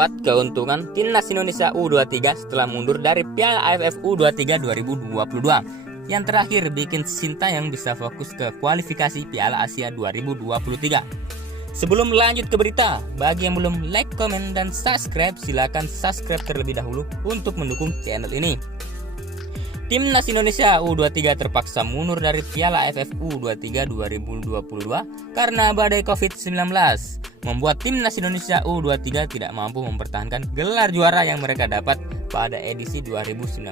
4 keuntungan Timnas Indonesia U23 setelah mundur dari Piala AFF U23 2022. Yang terakhir bikin Sintayong bisa fokus ke kualifikasi Piala Asia 2023. Sebelum lanjut ke berita, bagi yang belum like, komen, dan subscribe, silakan subscribe terlebih dahulu untuk mendukung channel ini. Timnas Indonesia U23 terpaksa mundur dari Piala AFF U23 2022 karena badai COVID-19, membuat Timnas Indonesia U23 tidak mampu mempertahankan gelar juara yang mereka dapat pada edisi 2019.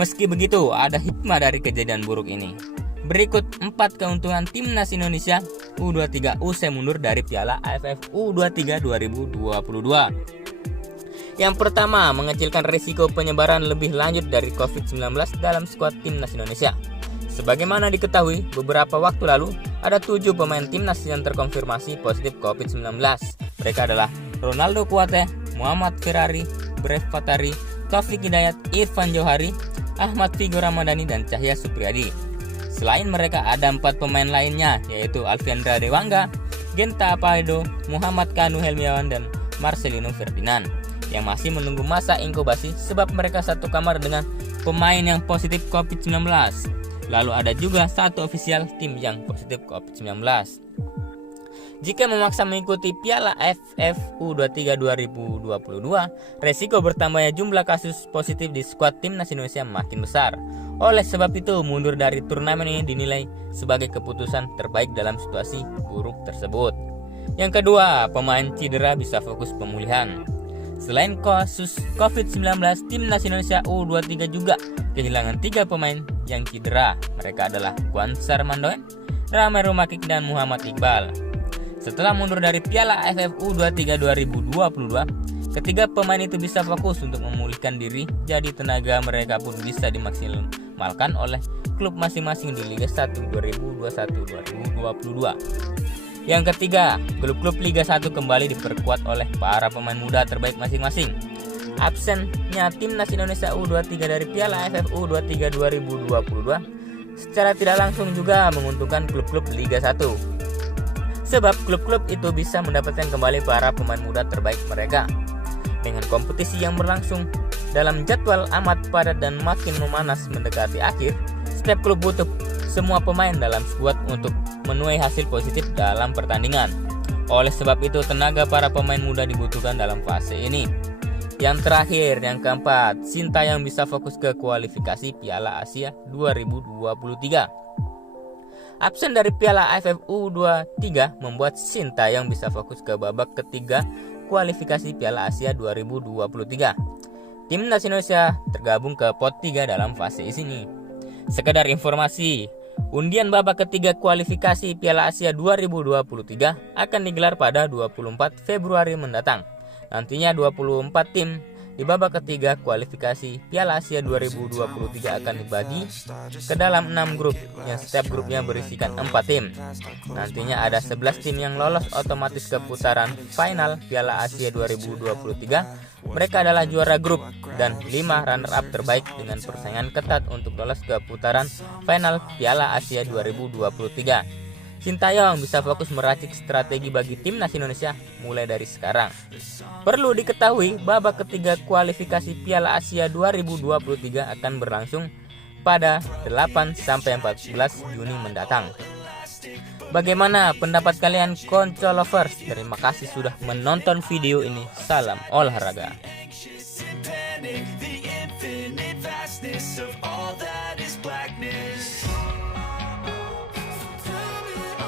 Meski begitu, ada hikmah dari kejadian buruk ini. Berikut 4 keuntungan Timnas Indonesia U23 usai mundur dari Piala AFF U23 2022. Yang pertama, mengecilkan risiko penyebaran lebih lanjut dari COVID-19 dalam skuad Timnas Indonesia. Sebagaimana diketahui, beberapa waktu lalu ada 7 pemain Timnas yang terkonfirmasi positif COVID-19. Mereka adalah Ronaldo Kuate, Muhammad Ferrari, Bref Fatari, Taufik Hidayat, Irfan Johari, Ahmad Figo Ramadhani, dan Cahya Supriyadi. Selain mereka ada 4 pemain lainnya, yaitu Alfiandra Dewangga, Genta Apaido, Muhammad Kanu Helmiawan, dan Marcelino Ferdinand, yang masih menunggu masa inkubasi sebab mereka satu kamar dengan pemain yang positif COVID-19. Lalu ada juga 1 ofisial tim yang positif COVID-19. Jika memaksa mengikuti Piala AFF U23 2022, resiko bertambahnya jumlah kasus positif di skuad Timnas Indonesia makin besar. Oleh sebab itu, mundur dari turnamen ini dinilai sebagai keputusan terbaik dalam situasi buruk tersebut. Yang kedua, pemain cedera bisa fokus pemulihan. Selain kasus COVID-19, Timnas Indonesia U23 juga kehilangan 3 pemain yang cedera. Mereka adalah Guansar Mandoen, Ramai Rumakik, dan Muhammad Iqbal. Setelah mundur dari Piala AFF U23 2022, ketiga pemain itu bisa fokus untuk memulihkan diri, jadi tenaga mereka pun bisa dimaksimalkan oleh klub masing-masing di Liga 1 2021-2022. Yang ketiga, klub-klub Liga 1 kembali diperkuat oleh para pemain muda terbaik masing-masing. Absennya Timnas Indonesia U23 dari Piala AFF U23 2022 secara tidak langsung juga menguntungkan klub-klub Liga 1. Sebab klub-klub itu bisa mendapatkan kembali para pemain muda terbaik mereka. Dengan kompetisi yang berlangsung dalam jadwal amat padat dan makin memanas mendekati akhir, setiap klub butuh semua pemain dalam skuad untuk menuai hasil positif dalam pertandingan. Oleh sebab itu, tenaga para pemain muda dibutuhkan dalam fase ini. Yang terakhir, yang keempat, Sintayong bisa fokus ke kualifikasi Piala Asia 2023. Absen dari Piala AFF U23 membuat Sintayong bisa fokus ke babak ketiga kualifikasi Piala Asia 2023. Timnas Indonesia tergabung ke pot 3 dalam fase ini. Sekedar informasi, undian babak ketiga kualifikasi Piala Asia 2023 akan digelar pada 24 Februari mendatang. Nantinya 24 tim di babak ketiga kualifikasi Piala Asia 2023 akan dibagi ke dalam 6 grup yang setiap grupnya berisikan 4 tim. Nantinya ada 11 tim yang lolos otomatis ke putaran final Piala Asia 2023. Mereka adalah juara grup dan 5 runner-up terbaik dengan persaingan ketat untuk lolos ke putaran final Piala Asia 2023. Sintayong bisa fokus meracik strategi bagi Timnas Indonesia mulai dari sekarang. Perlu diketahui, babak ketiga kualifikasi Piala Asia 2023 akan berlangsung pada 8-14 Juni mendatang. Bagaimana pendapat kalian, Konco Lovers? Terima kasih sudah menonton video ini. Salam olahraga.